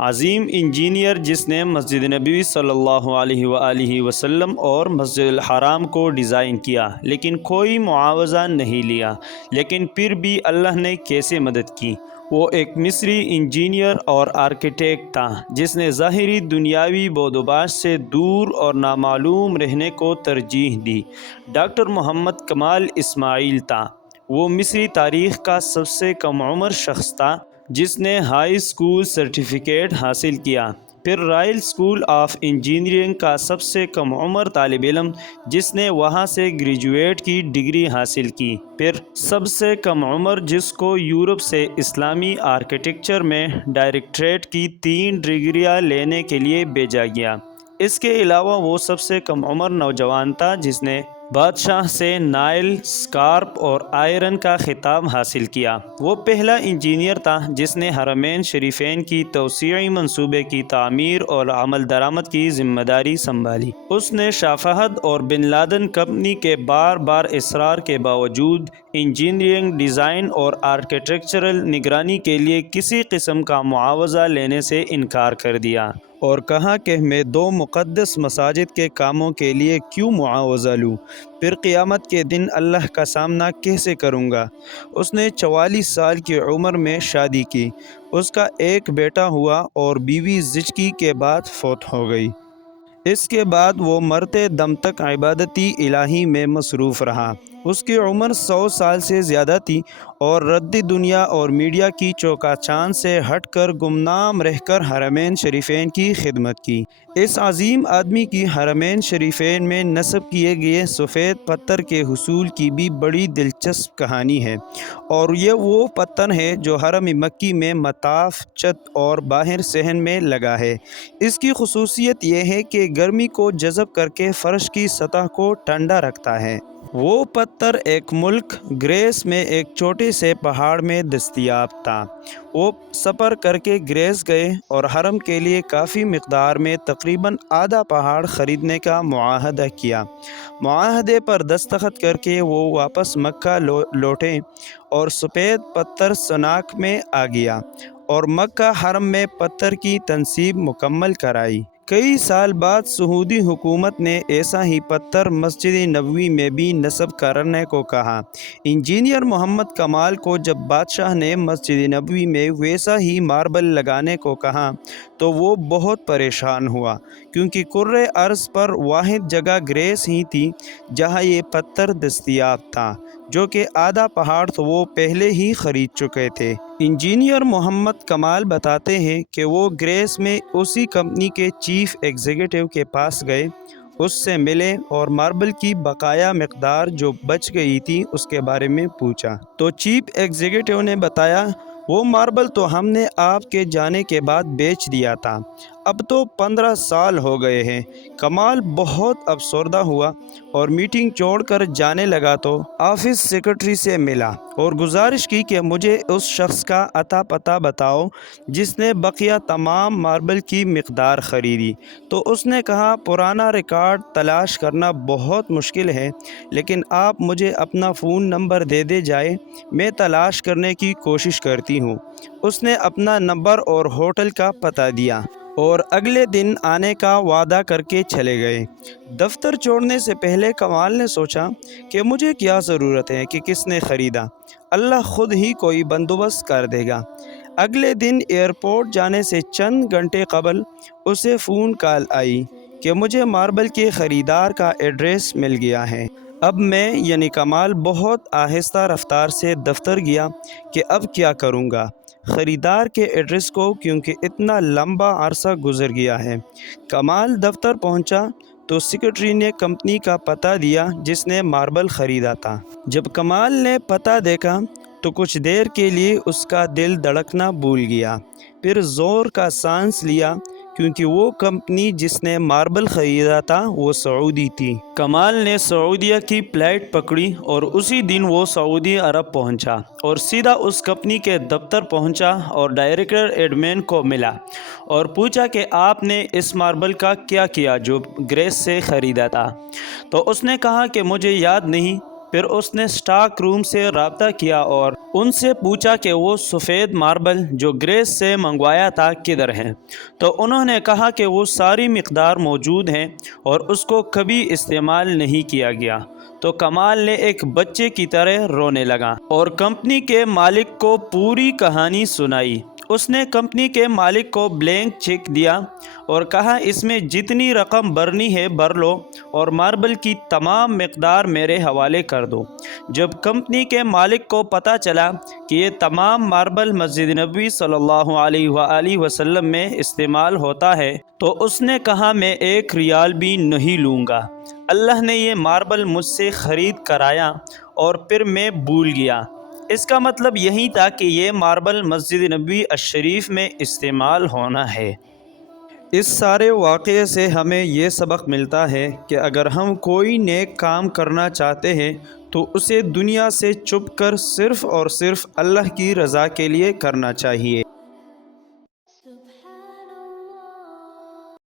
عظیم engineer جس نے مسجد نبوی صلی اللہ علیہ وآلہ وسلم اور مسجد الحرام کو ڈیزائن کیا، لیکن کوئی معاوضہ نہیں لیا۔ لیکن پھر بھی اللہ نے کیسے مدد کی؟ وہ ایک مصری انجینئر اور آرکیٹیکٹ تھا جس نے ظاہری دنیاوی بود و باش سے دور اور نامعلوم رہنے کو ترجیح دی۔ ڈاکٹر محمد کمال اسماعیل تھا۔ وہ مصری تاریخ کا سب سے کم عمر شخص تھا جس نے ہائی اسکول سرٹیفکیٹ حاصل کیا، پھر رائل اسکول آف انجینئرنگ کا سب سے کم عمر طالب علم جس نے وہاں سے گریجویٹ کی ڈگری حاصل کی، پھر سب سے کم عمر جس کو یورپ سے اسلامی آرکیٹیکچر میں ڈائریکٹریٹ کی 3 ڈگریاں لینے کے لیے بھیجا گیا۔ اس کے علاوہ وہ سب سے کم عمر نوجوان تھا جس نے بادشاہ سے نائل، اسکارپ اور آئرن کا خطاب حاصل کیا۔ وہ پہلا انجینئر تھا جس نے حرمین شریفین کی توسیعی منصوبے کی تعمیر اور عمل درآمد کی ذمہ داری سنبھالی۔ اس نے شاہ فہد اور بن لادن کمپنی کے بار بار اصرار کے باوجود انجینئرنگ، ڈیزائن اور آرکیٹیکچرل نگرانی کے لیے کسی قسم کا معاوضہ لینے سے انکار کر دیا اور کہا کہ میں 2 مقدس مساجد کے کاموں کے لیے کیوں معاوضہ لوں؟ پھر قیامت کے دن اللہ کا سامنا کیسے کروں گا؟ اس نے 44 سال کی عمر میں شادی کی۔ اس کا ایک بیٹا ہوا اور بیوی زچگی کے بعد فوت ہو گئی۔ اس کے بعد وہ مرتے دم تک عبادتی الہی میں مصروف رہا۔ اس کی عمر 100 سال سے زیادہ تھی اور ردی دنیا اور میڈیا کی چوکا چاند سے ہٹ کر گمنام رہ کر حرمین شریفین کی خدمت کی۔ اس عظیم آدمی کی حرمین شریفین میں نصب کیے گئے سفید پتھر کے حصول کی بھی بڑی دلچسپ کہانی ہے، اور یہ وہ پتھر ہے جو حرم مکی میں مطاف، چھت اور باہر صحن میں لگا ہے۔ اس کی خصوصیت یہ ہے کہ گرمی کو جذب کر کے فرش کی سطح کو ٹھنڈا رکھتا ہے۔ وہ پتھر ایک ملک گریس میں ایک چھوٹے سے پہاڑ میں دستیاب تھا۔ وہ سفر کر کے گریس گئے اور حرم کے لیے کافی مقدار میں تقریباً آدھا پہاڑ خریدنے کا معاہدہ کیا۔ معاہدے پر دستخط کر کے وہ واپس مکہ لوٹے اور سفید پتھر سناک میں آ گیا اور مکہ حرم میں پتھر کی تنصیب مکمل کرائی۔ کئی سال بعد سعودی حکومت نے ایسا ہی پتھر مسجد نبوی میں بھی نصب کرنے کو کہا۔ انجینئر محمد کمال کو جب بادشاہ نے مسجد نبوی میں ویسا ہی ماربل لگانے کو کہا تو وہ بہت پریشان ہوا، کیونکہ کرۂ ارض پر واحد جگہ گریس ہی تھی جہاں یہ پتھر دستیاب تھا، جو کہ آدھا پہاڑ تو وہ پہلے ہی خرید چکے تھے۔ انجینئر محمد کمال بتاتے ہیں کہ وہ گریس میں اسی کمپنی کے چیف ایگزیکٹو کے پاس گئے، اس سے ملے اور ماربل کی بقایا مقدار جو بچ گئی تھی اس کے بارے میں پوچھا تو چیف ایگزیکٹو نے بتایا، وہ ماربل تو ہم نے آپ کے جانے کے بعد بیچ دیا تھا، اب تو 15 سال ہو گئے ہیں۔ کمال بہت افسردہ ہوا اور میٹنگ چھوڑ کر جانے لگا تو آفس سیکرٹری سے ملا اور گزارش کی کہ مجھے اس شخص کا اتا پتہ بتاؤ جس نے بقیہ تمام ماربل کی مقدار خریدی۔ تو اس نے کہا، پرانا ریکارڈ تلاش کرنا بہت مشکل ہے، لیکن آپ مجھے اپنا فون نمبر دے جائے، میں تلاش کرنے کی کوشش کرتی ہوں۔ اس نے اپنا نمبر اور ہوٹل کا پتہ دیا اور اگلے دن آنے کا وعدہ کر کے چلے گئے۔ دفتر چھوڑنے سے پہلے کمال نے سوچا کہ مجھے کیا ضرورت ہے کہ کس نے خریدا، اللہ خود ہی کوئی بندوبست کر دے گا۔ اگلے دن ایئرپورٹ جانے سے چند گھنٹے قبل اسے فون کال آئی کہ مجھے ماربل کے خریدار کا ایڈریس مل گیا ہے۔ اب میں یعنی کمال بہت آہستہ رفتار سے دفتر گیا کہ اب کیا کروں گا خریدار کے ایڈریس کو، کیونکہ اتنا لمبا عرصہ گزر گیا ہے۔ کمال دفتر پہنچا تو سیکرٹری نے کمپنی کا پتہ دیا جس نے ماربل خریدا تھا۔ جب کمال نے پتہ دیکھا تو کچھ دیر کے لیے اس کا دل دھڑکنا بھول گیا، پھر زور کا سانس لیا، کیونکہ وہ کمپنی جس نے ماربل خریدا تھا وہ سعودی تھی۔ کمال نے سعودیہ کی فلائٹ پکڑی اور اسی دن وہ سعودی عرب پہنچا اور سیدھا اس کمپنی کے دفتر پہنچا اور ڈائریکٹر ایڈمن کو ملا اور پوچھا کہ آپ نے اس ماربل کا کیا کیا جو گریس سے خریدا تھا؟ تو اس نے کہا کہ مجھے یاد نہیں، پھر اس نے اسٹاک روم سے رابطہ کیا اور ان سے پوچھا کہ وہ سفید ماربل جو گریس سے منگوایا تھا کدھر ہے، تو انہوں نے کہا کہ وہ ساری مقدار موجود ہیں اور اس کو کبھی استعمال نہیں کیا گیا۔ تو کمال نے ایک بچے کی طرح رونے لگا اور کمپنی کے مالک کو پوری کہانی سنائی۔ اس نے کمپنی کے مالک کو بلینک چیک دیا اور کہا اس میں جتنی رقم بھرنی ہے بھر لو اور ماربل کی تمام مقدار میرے حوالے کر دو۔ جب کمپنی کے مالک کو پتہ چلا کہ یہ تمام ماربل مسجد نبوی صلی اللہ علیہ وآلہ وسلم میں استعمال ہوتا ہے تو اس نے کہا میں 1 ریال بھی نہیں لوں گا۔ اللہ نے یہ ماربل مجھ سے خرید کرایا اور پھر میں بھول گیا۔ اس کا مطلب یہی تھا کہ یہ ماربل مسجد نبوی الشریف میں استعمال ہونا ہے۔ اس سارے واقعے سے ہمیں یہ سبق ملتا ہے کہ اگر ہم کوئی نیک کام کرنا چاہتے ہیں تو اسے دنیا سے چھپ کر صرف اور صرف اللہ کی رضا کے لیے کرنا چاہیے۔